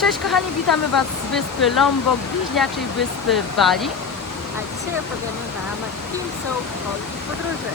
Cześć kochani, witamy Was z wyspy Lombok, bliźniaczej wyspy Bali. A dzisiaj opowiemy Wam, kim są podróży.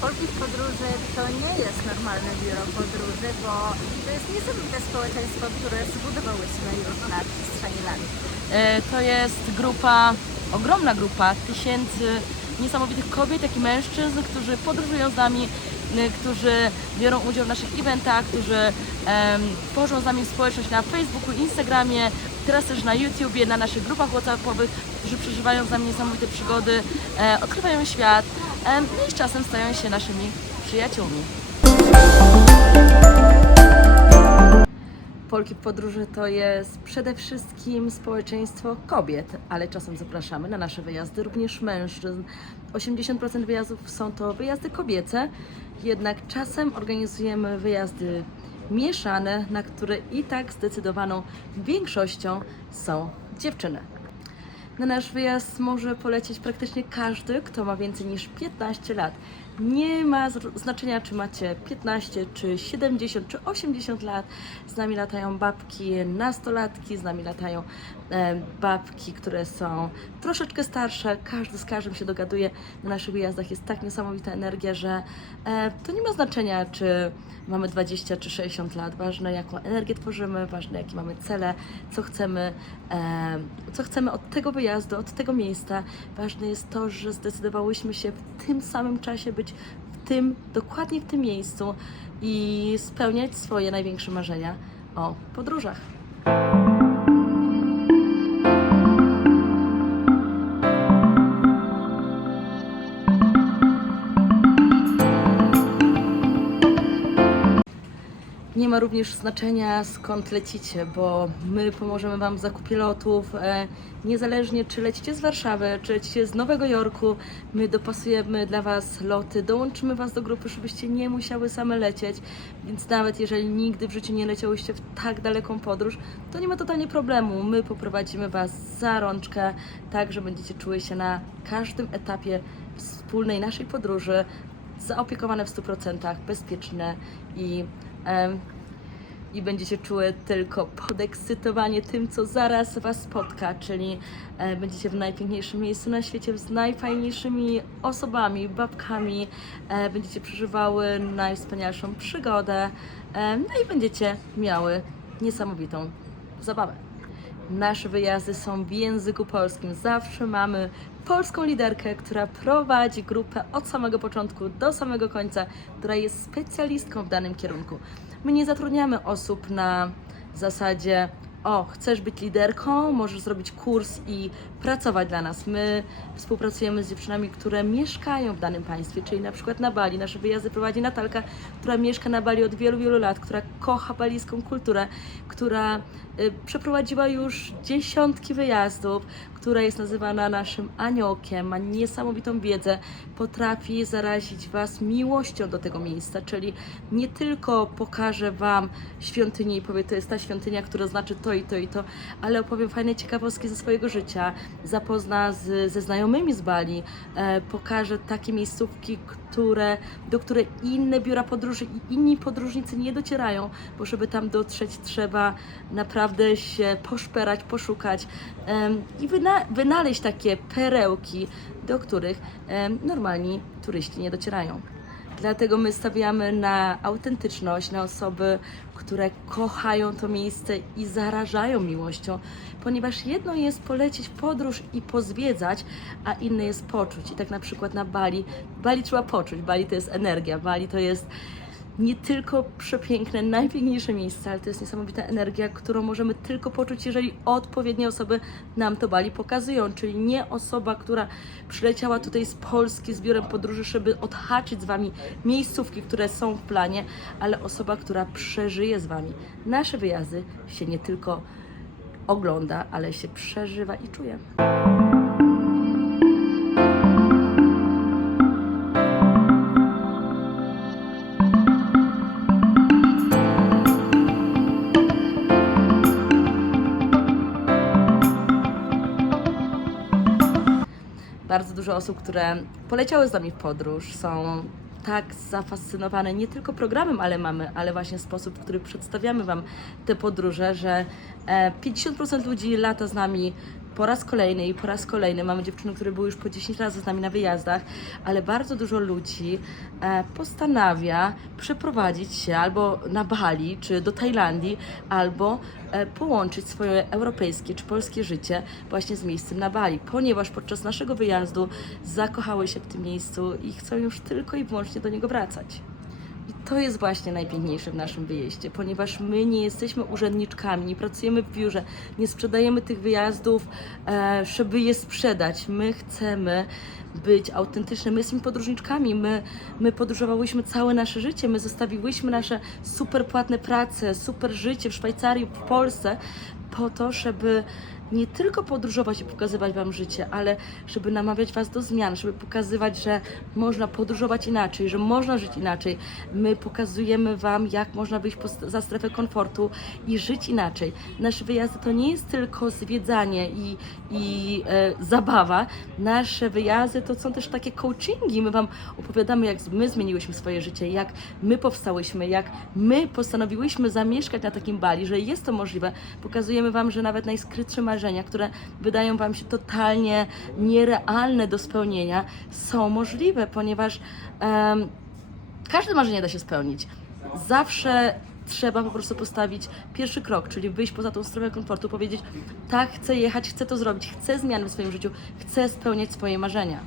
Polki w podróży to nie jest normalne biuro podróży, bo to jest niesamowite społeczeństwo, które zbudowałyśmy już na przestrzeni lat. E, To jest grupa, ogromna grupa tysięcy niesamowitych kobiet, jak i mężczyzn, którzy podróżują z nami, y, którzy biorą udział w naszych eventach, którzy em, tworzą z nami społeczność na Facebooku, Instagramie, teraz też na YouTubie, na naszych grupach WhatsAppowych, którzy przeżywają z nami niesamowite przygody, e, odkrywają świat em, no i z czasem stają się naszymi przyjaciółmi. Polki podróży to jest przede wszystkim społeczeństwo kobiet, ale czasem zapraszamy na nasze wyjazdy również mężczyzn. 80% wyjazdów są to wyjazdy kobiece, jednak czasem organizujemy wyjazdy mieszane, na które i tak zdecydowaną większością są dziewczyny. Na nasz wyjazd może polecieć praktycznie każdy, kto ma więcej niż 15 lat. Nie ma znaczenia, czy macie 15, czy 70, czy 80 lat. Z nami latają babki, nastolatki, z nami latają babki, które są troszeczkę starsze. Każdy z każdym się dogaduje. Na naszych wyjazdach jest tak niesamowita energia, że e, to nie ma znaczenia, czy mamy 20 czy 60 lat. Ważne, jaką energię tworzymy, ważne, jakie mamy cele, co chcemy, e, co chcemy od tego wyjazdu, od tego miejsca. Ważne jest to, że zdecydowałyśmy się w tym samym czasie być w tym, dokładnie w tym miejscu i spełniać swoje największe marzenia o podróżach. Nie ma również znaczenia skąd lecicie, bo my pomożemy Wam w zakupie lotów. E, niezależnie czy lecicie z Warszawy, czy lecicie z Nowego Jorku, my dopasujemy dla Was loty, dołączymy Was do grupy, żebyście nie musiały same lecieć. Więc nawet jeżeli nigdy w życiu nie leciałyście w tak daleką podróż, to nie ma totalnie problemu. My poprowadzimy Was za rączkę, tak że będziecie czuły się na każdym etapie wspólnej naszej podróży zaopiekowane w 100%, bezpieczne i i będziecie czuły tylko podekscytowanie tym, co zaraz Was spotka, czyli e, będziecie w najpiękniejszym miejscu na świecie z najfajniejszymi osobami, babkami, e, będziecie przeżywały najwspanialszą przygodę, e, no i będziecie miały niesamowitą zabawę. Nasze wyjazdy są w języku polskim. Zawsze mamy polską liderkę, która prowadzi grupę od samego początku do samego końca, która jest specjalistką w danym kierunku. My nie zatrudniamy osób na zasadzie o, chcesz być liderką, możesz zrobić kurs i pracować dla nas. My współpracujemy z dziewczynami, które mieszkają w danym państwie, czyli na przykład na Bali. Nasze wyjazdy prowadzi Natalka, która mieszka na Bali od wielu, wielu lat, która kocha balijską kulturę, która przeprowadziła już dziesiątki wyjazdów, która jest nazywana naszym aniołkiem, ma niesamowitą wiedzę, potrafi zarazić Was miłością do tego miejsca, czyli nie tylko pokaże Wam świątynię i powie, to jest ta świątynia, która znaczy to i to i to, ale opowiem fajne ciekawostki ze swojego życia, zapozna z, ze znajomymi z Bali, e, pokaże takie miejscówki, które, do które inne biura podróży i inni podróżnicy nie docierają, bo żeby tam dotrzeć trzeba naprawdę się poszperać, poszukać i wyna- wynaleźć takie perełki, do których normalni turyści nie docierają. Dlatego my stawiamy na autentyczność, na osoby, które kochają to miejsce i zarażają miłością, ponieważ jedno jest polecieć w podróż i pozwiedzać, a inne jest poczuć. I tak na przykład na Bali, Bali trzeba poczuć, Bali to jest energia, Bali to jest nie tylko przepiękne, najpiękniejsze miejsce, ale to jest niesamowita energia, którą możemy tylko poczuć, jeżeli odpowiednie osoby nam to Bali pokazują. Czyli nie osoba, która przyleciała tutaj z Polski z biurem podróży, żeby odhaczyć z Wami miejscówki, które są w planie, ale osoba, która przeżyje z Wami. Nasze wyjazdy się nie tylko ogląda, ale się przeżywa i czuje. Bardzo dużo osób, które poleciały z nami w podróż, są tak zafascynowane nie tylko programem, ale mamy, ale właśnie sposób, w który przedstawiamy Wam te podróże, że e, 50% ludzi lata z nami po raz kolejny i po raz kolejny. Mamy dziewczyny, które były już po 10 razy z nami na wyjazdach, ale bardzo dużo ludzi e, postanawia przeprowadzić się albo na Bali, czy do Tajlandii, albo e, połączyć swoje europejskie czy polskie życie właśnie z miejscem na Bali, ponieważ podczas naszego wyjazdu zakochały się w tym miejscu i chcą już tylko i wyłącznie do niego wracać. I to jest właśnie najpiękniejsze w naszym wyjeździe, ponieważ my nie jesteśmy urzędniczkami, nie pracujemy w biurze, nie sprzedajemy tych wyjazdów, e, żeby je sprzedać. My chcemy być autentyczne. My jesteśmy podróżniczkami, my, my podróżowałyśmy całe nasze życie, my zostawiłyśmy nasze super płatne prace, super życie w Szwajcarii, w Polsce, po to, żeby nie tylko podróżować i pokazywać Wam życie, ale żeby namawiać Was do zmian, żeby pokazywać, że można podróżować inaczej, że można żyć inaczej. My pokazujemy Wam, jak można wyjść za strefę komfortu i żyć inaczej. Nasze wyjazdy to nie jest tylko zwiedzanie i, i e, zabawa. Nasze wyjazdy to są też takie coachingi. My Wam opowiadamy, jak my zmieniłyśmy swoje życie, jak my powstałyśmy, jak my postanowiłyśmy zamieszkać na takim Bali, że jest to możliwe. Pokazujemy Wam, że nawet najskrytsze marzenia, które wydają Wam się totalnie nierealne do spełnienia, są możliwe, ponieważ em, każde marzenie da się spełnić. Zawsze trzeba po prostu postawić pierwszy krok, czyli wyjść poza tą strefę komfortu, powiedzieć tak, chcę jechać, chcę to zrobić, chcę zmian w swoim życiu, chcę spełniać swoje marzenia.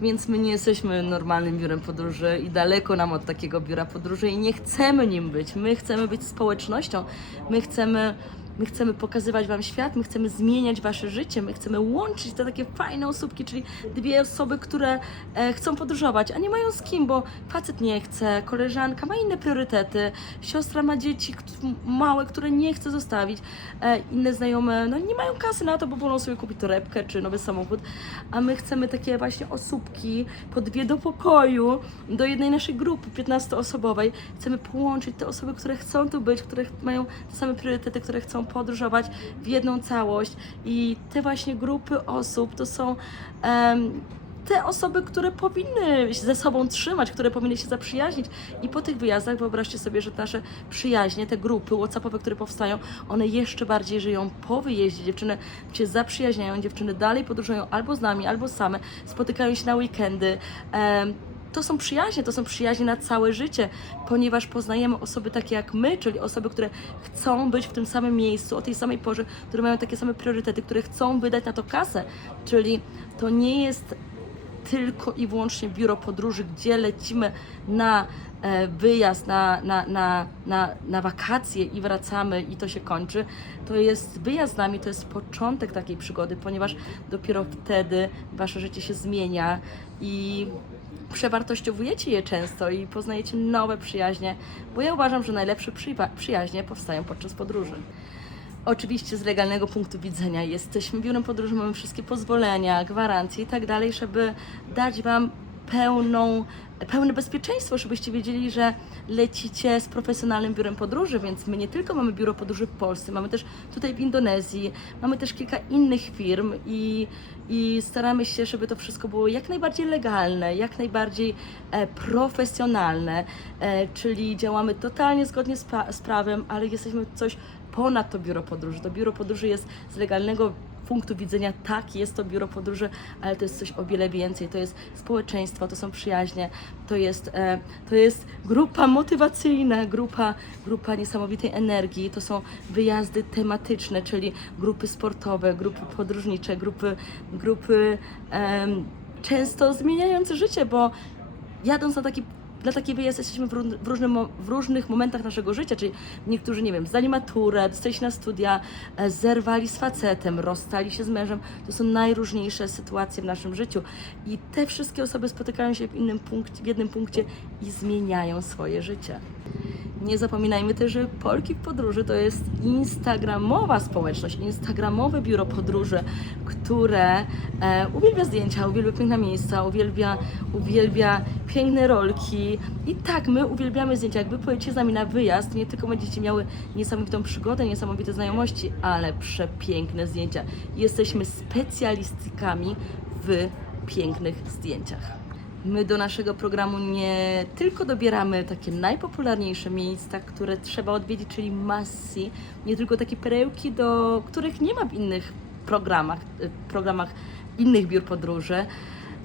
Więc my nie jesteśmy normalnym biurem podróży i daleko nam od takiego biura podróży i nie chcemy nim być. My chcemy być społecznością, my chcemy, my chcemy pokazywać Wam świat, my chcemy zmieniać Wasze życie, my chcemy łączyć te takie fajne osóbki, czyli dwie osoby, które e, chcą podróżować, a nie mają z kim, bo facet nie chce, koleżanka ma inne priorytety, siostra ma dzieci małe, które nie chce zostawić, e, inne znajome no, nie mają kasy na to, bo wolą sobie kupić torebkę czy nowy samochód, a my chcemy takie właśnie osóbki po dwie do pokoju, do jednej naszej grupy 15-osobowej. Chcemy połączyć te osoby, które chcą tu być, które mają te same priorytety, które chcą podróżować w jedną całość i te właśnie grupy osób to są em, te osoby, które powinny się ze sobą trzymać, które powinny się zaprzyjaźnić. I po tych wyjazdach wyobraźcie sobie, że nasze przyjaźnie, te grupy WhatsAppowe, które powstają, one jeszcze bardziej żyją po wyjeździe. Dziewczyny się zaprzyjaźniają, dziewczyny dalej podróżują albo z nami, albo same, spotykają się na weekendy. Em, to są przyjaźnie, to są przyjaźnie na całe życie, ponieważ poznajemy osoby takie jak my, czyli osoby, które chcą być w tym samym miejscu, o tej samej porze, które mają takie same priorytety, które chcą wydać na to kasę. Czyli to nie jest tylko i wyłącznie biuro podróży, gdzie lecimy na e, wyjazd, na, na, na, na, na wakacje i wracamy i to się kończy. To jest wyjazd z nami, to jest początek takiej przygody, ponieważ dopiero wtedy wasze życie się zmienia i przewartościowujecie je często i poznajecie nowe przyjaźnie, bo ja uważam, że najlepsze przyja- przyjaźnie powstają podczas podróży. Oczywiście z legalnego punktu widzenia jesteśmy biurem podróży, mamy wszystkie pozwolenia, gwarancje i tak dalej, żeby dać Wam pełną, pełne bezpieczeństwo, żebyście wiedzieli, że lecicie z profesjonalnym biurem podróży, więc my nie tylko mamy biuro podróży w Polsce, mamy też tutaj w Indonezji, mamy też kilka innych firm i, i staramy się, żeby to wszystko było jak najbardziej legalne, jak najbardziej e, profesjonalne, e, czyli działamy totalnie zgodnie z, pra- z prawem, ale jesteśmy coś ponad to biuro podróży. To biuro podróży jest z legalnego punktu widzenia, tak, jest to biuro podróży, ale to jest coś o wiele więcej. To jest społeczeństwo, to są przyjaźnie, to jest, e, to jest grupa motywacyjna, grupa, grupa niesamowitej energii, to są wyjazdy tematyczne, czyli grupy sportowe, grupy podróżnicze, grupy, grupy często zmieniające życie, bo jadąc na taki dla takiej wyjazd jesteśmy w, w, różnym, w różnych momentach naszego życia, czyli niektórzy, nie wiem, zdali maturę, dostali na studia, e, zerwali z facetem, rozstali się z mężem. To są najróżniejsze sytuacje w naszym życiu i te wszystkie osoby spotykają się w, innym punkcie, w jednym punkcie i zmieniają swoje życie. Nie zapominajmy też, że Polki w podróży to jest instagramowa społeczność, instagramowe biuro podróży, które e, uwielbia zdjęcia, uwielbia piękne miejsca, uwielbia, uwielbia piękne rolki. I tak, my uwielbiamy zdjęcia. Jakby pojedziecie z nami na wyjazd, nie tylko będziecie miały niesamowitą przygodę, niesamowite znajomości, ale przepiękne zdjęcia. Jesteśmy specjalistykami w pięknych zdjęciach. My do naszego programu nie tylko dobieramy takie najpopularniejsze miejsca, które trzeba odwiedzić, czyli Massi, nie tylko takie perełki, do których nie ma w innych programach, y, programach innych biur podróży,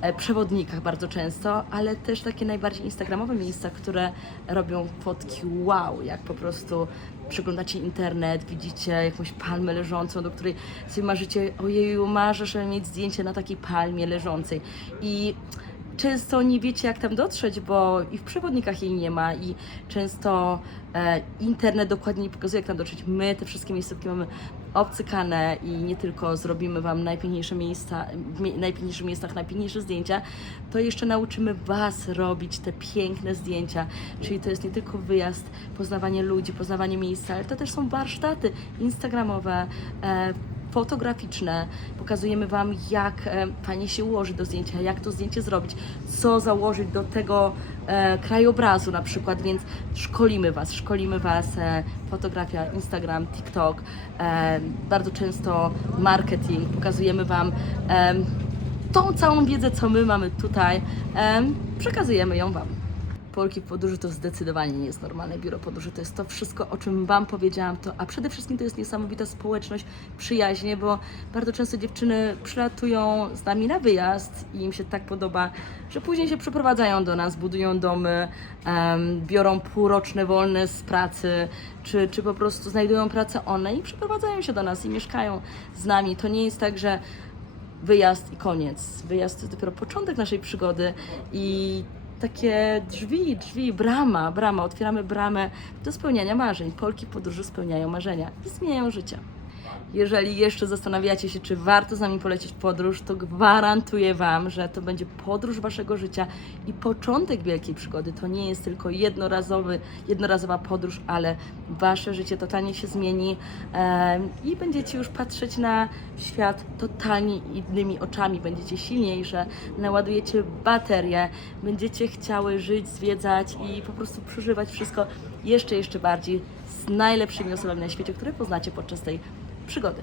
e, przewodnikach bardzo często, ale też takie najbardziej instagramowe miejsca, które robią fotki wow, jak po prostu przeglądacie internet, widzicie jakąś palmę leżącą, do której sobie marzycie, ojeju, marzę, żeby mieć zdjęcie na takiej palmie leżącej. I często nie wiecie, jak tam dotrzeć, bo i w przewodnikach jej nie ma, i często e, internet dokładnie nie pokazuje, jak tam dotrzeć. My te wszystkie miejscówki mamy obcykane i nie tylko zrobimy Wam najpiękniejsze miejsca, w mie- najpiękniejszych miejscach najpiękniejsze zdjęcia, to jeszcze nauczymy Was robić te piękne zdjęcia. Czyli to jest nie tylko wyjazd, poznawanie ludzi, poznawanie miejsca, ale to też są warsztaty instagramowe, e, fotograficzne. Pokazujemy Wam, jak e, fajnie się ułożyć do zdjęcia, jak to zdjęcie zrobić, co założyć do tego e, krajobrazu na przykład, więc szkolimy Was, szkolimy Was e, fotografia, Instagram, TikTok, e, bardzo często marketing, pokazujemy Wam e, tą całą wiedzę, co my mamy tutaj, e, przekazujemy ją Wam. Polki w podróży to zdecydowanie nie jest normalne biuro podróży. To jest to wszystko, o czym Wam powiedziałam, to, a przede wszystkim to jest niesamowita społeczność, przyjaźnie, bo bardzo często dziewczyny przylatują z nami na wyjazd i im się tak podoba, że później się przeprowadzają do nas, budują domy, em, biorą półroczne wolne z pracy, czy, czy po prostu znajdują pracę online i przeprowadzają się do nas i mieszkają z nami. To nie jest tak, że wyjazd i koniec. Wyjazd to dopiero początek naszej przygody i takie drzwi, drzwi, brama, brama, otwieramy bramę do spełniania marzeń. Polki podróży spełniają marzenia i zmieniają życie. Jeżeli jeszcze zastanawiacie się, czy warto z nami polecieć podróż, to gwarantuję Wam, że to będzie podróż Waszego życia i początek wielkiej przygody. To nie jest tylko jednorazowy, jednorazowa podróż, ale Wasze życie totalnie się zmieni i będziecie już patrzeć na świat totalnie innymi oczami. Będziecie silniejsze, naładujecie baterię, będziecie chciały żyć, zwiedzać i po prostu przeżywać wszystko jeszcze, jeszcze bardziej z najlepszymi osobami na świecie, które poznacie podczas tej przygody.